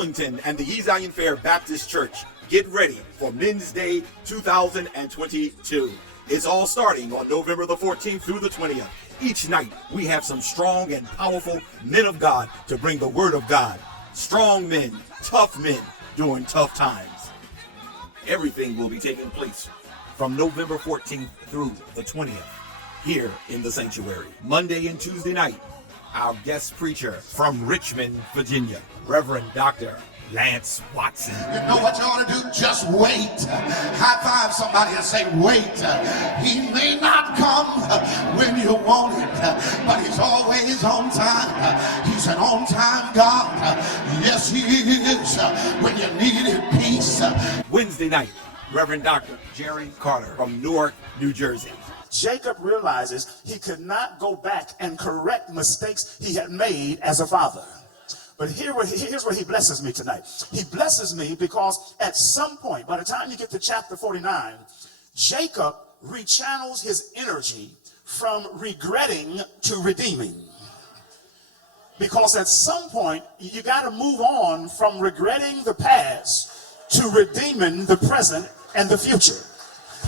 Wilmington and the East Zion Fair Baptist Church, get ready for Men's Day 2022. It's all starting on November the 14th through the 20th. Each night, we have some strong and powerful men of God to bring the word of God. Strong men, tough men during tough times. Everything will be taking place from November 14th through the 20th here in the sanctuary. Monday and Tuesday night, our guest preacher from Richmond, Virginia, Reverend Dr. Lance Watson. You know what you ought to do? Just wait. High five somebody and say, wait. He may not come when you want it, but he's always on time. He's an on-time God. Yes, he is. When you needed peace. Wednesday night, Reverend Dr. Jerry Carter from Newark, New Jersey. Jacob realizes he could not go back and correct mistakes he had made as a father. But here's where he blesses me tonight. He blesses me because at some point, by the time you get to chapter 49, Jacob rechannels his energy from regretting to redeeming. Because at some point, you got to move on from regretting the past to redeeming the present and the future.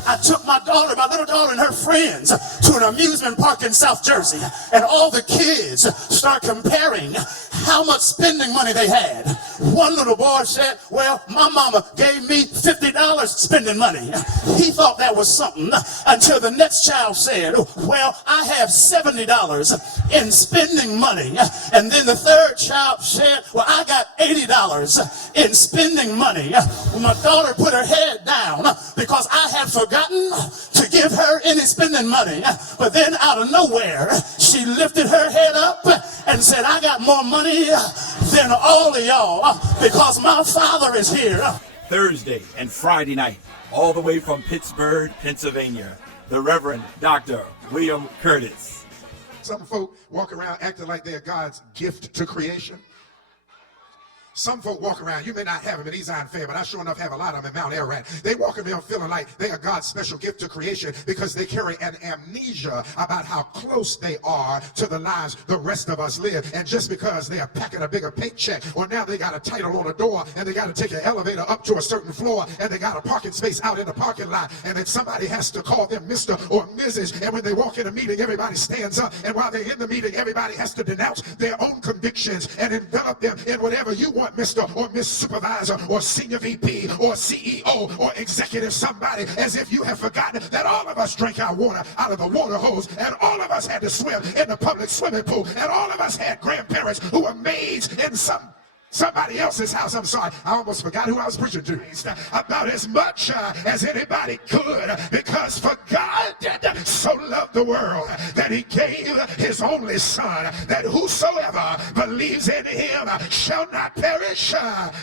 I took my little daughter and her friends to an amusement park in South Jersey, and all the kids start comparing how much spending money they had. One little boy said, well, my mama gave me $50 spending money. He thought that was something until the next child said, well, I have $70 in spending money. And then the third child said, well, I got $80 in spending money. Well, my daughter put her head down because I had forgotten to give her any spending money. But then out of nowhere, she lifted her head up and said, I got more money than all of y'all because my father is here. Thursday and Friday night, all the way from Pittsburgh, Pennsylvania, the Reverend Dr. William Curtis. Some folk walk around acting like they're God's gift to creation. Some folk walk around, you may not have them in East Zion Fair, but I sure enough have a lot of them in Mount Ararat. They walk around feeling like they are God's special gift to creation because they carry an amnesia about how close they are to the lives the rest of us live. And just because they are packing a bigger paycheck, or now they got a title on a door, and they got to take an elevator up to a certain floor, and they got a parking space out in the parking lot, and then somebody has to call them Mr. or Mrs. And when they walk in a meeting, everybody stands up, and while they're in the meeting, everybody has to denounce their own convictions and envelop them in whatever you want, Mr. or Miss Supervisor or Senior VP or CEO or Executive somebody, as if you have forgotten that all of us drank our water out of the water hose, and all of us had to swim in the public swimming pool, and all of us had grandparents who were maids in somebody else's house. I'm sorry, I almost forgot who I was preaching to. About as much as anybody could, because for God so loved the world that he gave his only son, that whosoever believes in him shall not perish,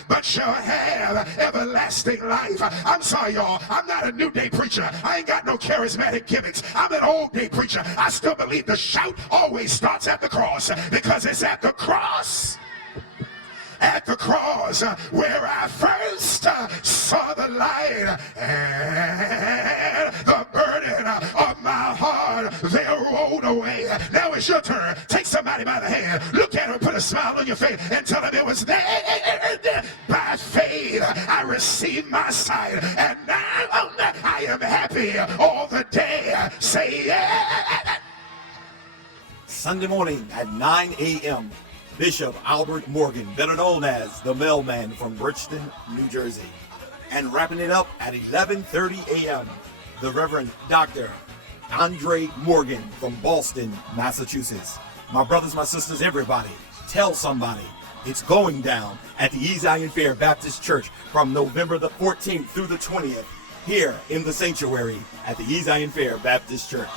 but shall have everlasting life. I'm sorry, y'all, I'm not a new day preacher. I ain't got no charismatic gimmicks. I'm an old day preacher. I still believe the shout always starts at the cross, because it's at the cross. At the cross where I first saw the light, and the burden of my heart there rolled away. Now it's your turn. Take somebody by the hand, look at him, put a smile on your face, and tell him it was there. By faith I received my sight, and now I am happy all the day. Say yeah. Sunday morning at 9 a.m., Bishop Albert Morgan, better known as the Mailman from Bridgeton, New Jersey. And wrapping it up at 11:30 a.m., the Reverend Dr. Andre Morgan from Boston, Massachusetts. My brothers, my sisters, everybody, tell somebody it's going down at the East Zion Fair Baptist Church from November the 14th through the 20th here in the sanctuary at the East Zion Fair Baptist Church.